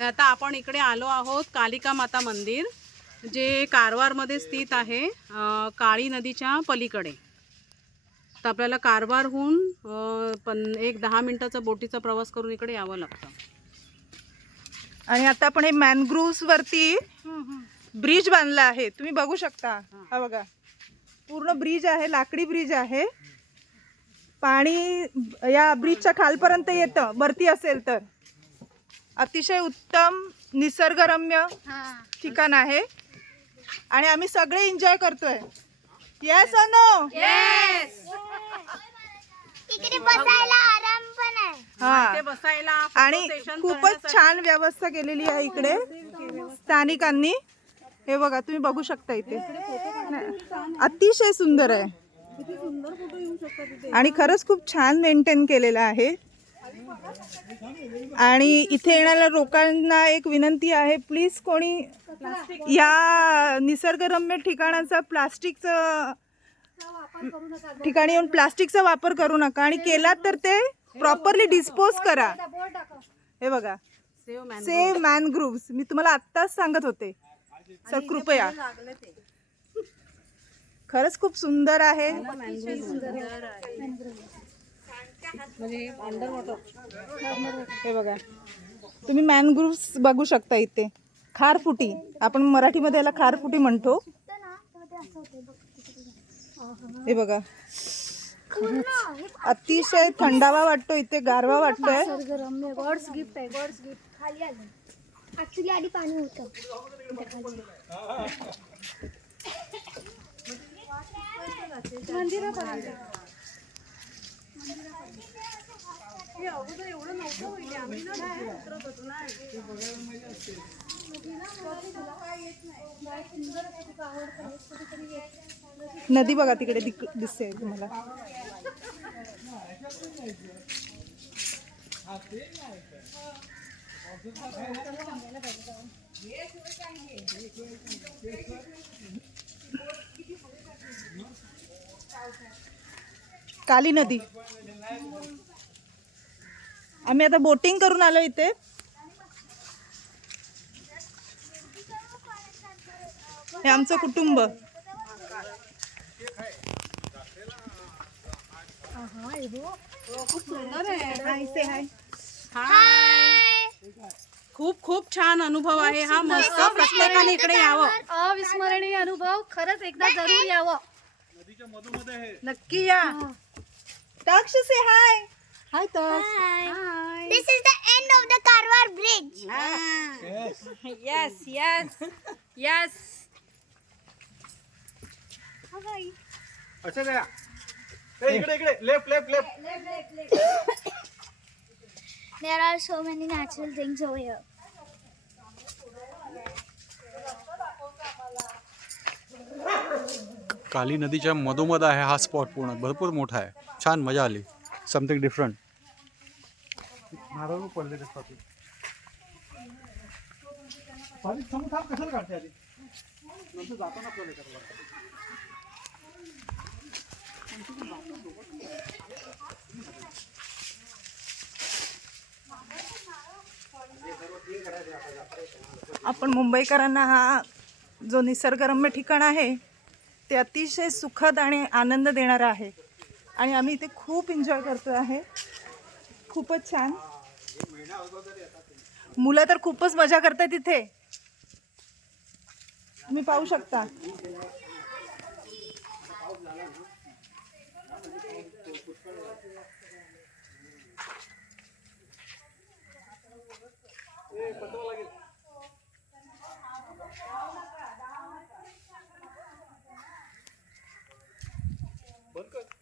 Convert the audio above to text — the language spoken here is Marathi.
तर आता आपण इकडे आलो आहोत कालिका माता मंदिर, जे कारवारमध्ये स्थित आहे, काळी नदीच्या पलीकडे. तर आपल्याला कारवारहून एक 10 मिनिटाचा बोटीचा प्रवास करून इकडे यावं लागतं. आणि आता आपण हे मॅनग्रोव्स वरती ब्रिज बांधला आहे, तुम्ही बघू शकता. हा बघा, पूर्ण ब्रिज आहे, लाकडी ब्रिज आहे. पाणी या ब्रिजच्या खालपर्यंत येतं वरती असेल तर. अतिशय उत्तम निसर्गरम्य ठिकाण आहे आणि आम्ही सगळे एन्जॉय करतोय. येस और नो? येस. इकडे बसायला आराम पण आहे. इथे बसायला आणि खूपच छान व्यवस्था केलेली आहे इकडे स्थानिकांनी. हे बघा, तुम्ही बघू शकता इथे अतिशय सुंदर आहे आणि खरंच खूप छान मेंटेन केलेलं आहे. आणि इथे येणाऱ्या लोकांना एक विनंती आहे, प्लीज कोणी या निसर्गरम्य ठिकाणाचा ठिकाणी येऊन प्लास्टिकचा वापर करू नका आणि केला तर ते प्रॉपरली डिस्पोज करा. हे बघा, सेव्ह मॅनग्रोव्स. मी तुम्हाला आत्ताच सांगत होते, सर कृपया. खरंच खूप सुंदर आहे. हे बघा, तुम्ही मॅनग्रोव्स बघू शकता इथे. खारफुटी, आपण मराठीमध्ये याला खारफुटी म्हणतो. हे बघा, अतिशय थंडावा वाटतो इथे, गारवा वाटतोय. गॉड्स गिफ्ट आहे, गॉड्स गिफ्ट. खाली आलं ऍक्च्युली, आधी पाणी होतं. नदी बघा तिकडे दिसते तुम्हाला. काली नदी. आम्ही आता बोटिंग करून आलो इथे. हे आमचं कुटुंब. खूप खूप छान अनुभव आहे हा. मस्त, प्रत्येकाने इकडे यावं. अविस्मरणीय अनुभव. खरंच एकदा जरूर यावं. नक्की या. तक्ष से हाय. हाय तक्ष. This is the end of the Karwar Bridge. Yes, yes, yes. अच्छा गया. इकडे left left left. There are so many natural things over here. काली नदीच्या मधोमध आहे हा स्पॉट. पूर्ण भरपूर मोठा आहे. छान मजा आली. Something different. नारळ पडले पाणी समोर कशाला काढते आधी नंतर जाताना आपल्याला करायला लागतं. आपण मुंबईकरांना हा जो निसर्गरम्य ठिकाण आहे ते अतिशय सुखद आणि आनंद देणारं आहे आणि आम्ही इथे खूप एन्जॉय करतो आहे. खूपच छान. मुलं तर खूपच मजा करतात इथे, तुम्ही पाहू शकता. बंद कर.